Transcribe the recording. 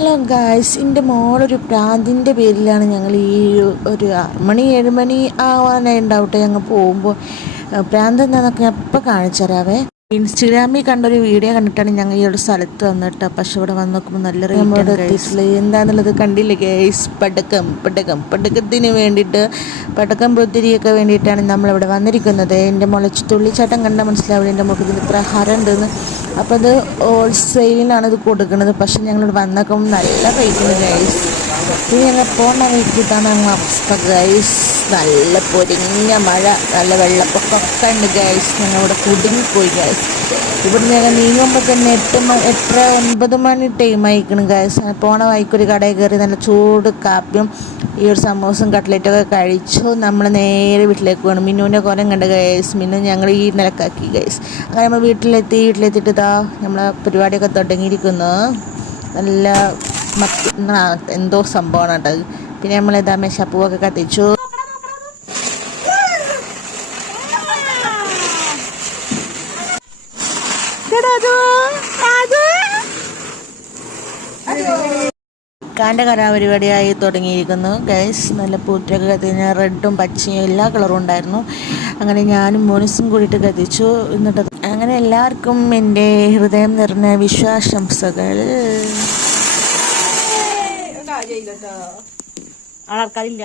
Hello guys, എൻ്റെ മോളൊരു പ്രാന്തിൻ്റെ പേരിലാണ് ഞങ്ങൾ ഈ ഒരു 6 മണി 7 മണി ആവാനായി ഉണ്ടാവട്ടെ ഞങ്ങൾ പോകുമ്പോൾ. പ്രാന്ത് എന്താണെന്നൊക്കെ ഞാൻ എപ്പോൾ കാണിച്ചു തരാവേ. ഇൻസ്റ്റഗ്രാമിൽ കണ്ടൊരു വീഡിയോ കണ്ടിട്ടാണ് ഞങ്ങൾ ഈ ഒരു സ്ഥലത്ത് വന്നിട്ട്. പക്ഷെ ഇവിടെ വന്ന് നോക്കുമ്പോൾ നല്ല റേറ്റ് എത്തിയിട്ടില്ല. എന്താണെന്നുള്ളത് കണ്ടില്ലേ ഗൈസ്? പടക്കത്തിന് വേണ്ടിയിട്ട് പടക്കം പുത്തിരിയൊക്കെ വേണ്ടിയിട്ടാണ് നമ്മളിവിടെ വന്നിരിക്കുന്നത്. എൻ്റെ മുളച്ച് തുള്ളിച്ചാട്ടം കണ്ടാൽ മനസ്സിലാവില്ല എൻ്റെ മുഖത്തിൽ ഇത്ര ഹരം ഉണ്ടെന്ന്. അപ്പോൾ അത് ഹോൾസെയിലിനാണ് ഇത് കൊടുക്കുന്നത്. പക്ഷെ ഞങ്ങളിവിടെ വന്നേക്കും നല്ല റേറ്റിന് ഗൈസ്. പിന്നെ ഞങ്ങൾ പോകുന്ന വീട്ടിലാണ് ഞങ്ങൾ അവസ്ഥ ഗൈസ്. നല്ല പൊരിഞ്ഞ മഴ, നല്ല വെള്ളപ്പൊക്കമൊക്കെ ഉണ്ട് ഗൈസ്. ഞങ്ങളിവിടെ കുടുങ്ങിപ്പോയി ഗൈസ്. ഇവിടെ ഞങ്ങൾ നീങ്ങുമ്പോൾ തന്നെ 8 മണി ടൈം ആയിക്കണം ഗൈസ്. പോണ വഴിക്കൊരു കടയിൽ കയറി നല്ല ചൂട് കാപ്പിയും ഈ ഒരു സമോസും കട്ട്ലറ്റൊക്കെ കഴിച്ചു. നമ്മൾ നേരെ വീട്ടിലേക്ക് പോകണം. മിന്നുവിൻ്റെ കോലം കണ്ട ഗൈസ്. മിന്നു ഞങ്ങൾ ഈ നിലക്കാക്കി ഗൈസ്. അങ്ങനെ നമ്മൾ വീട്ടിലെത്തിയിട്ട് ഇതാ നമ്മളെ പരിപാടിയൊക്കെ തുടങ്ങിയിരിക്കുന്നു. നല്ല എന്തോ സംഭവമാണ് കേട്ടത്. പിന്നെ നമ്മളിതാ മെഷപ്പൂവൊക്കെ കത്തിച്ചു. കാൻ്റെ കലാപരിപാടിയായി തുടങ്ങിയിരിക്കുന്നു ഗൈസ്. നല്ല പൂത്തിരൊക്കെ കത്തിച്ച് റെഡും പച്ചയും എല്ലാ കളറും ഉണ്ടായിരുന്നു. അങ്ങനെ ഞാനും മോനിസും കൂടിയിട്ട് കത്തിച്ചു. എന്നിട്ട് അങ്ങനെ എല്ലാവർക്കും എൻ്റെ ഹൃദയം നിറഞ്ഞ വിശ്വാസംസകൾ. ആൾക്കാരില്ല.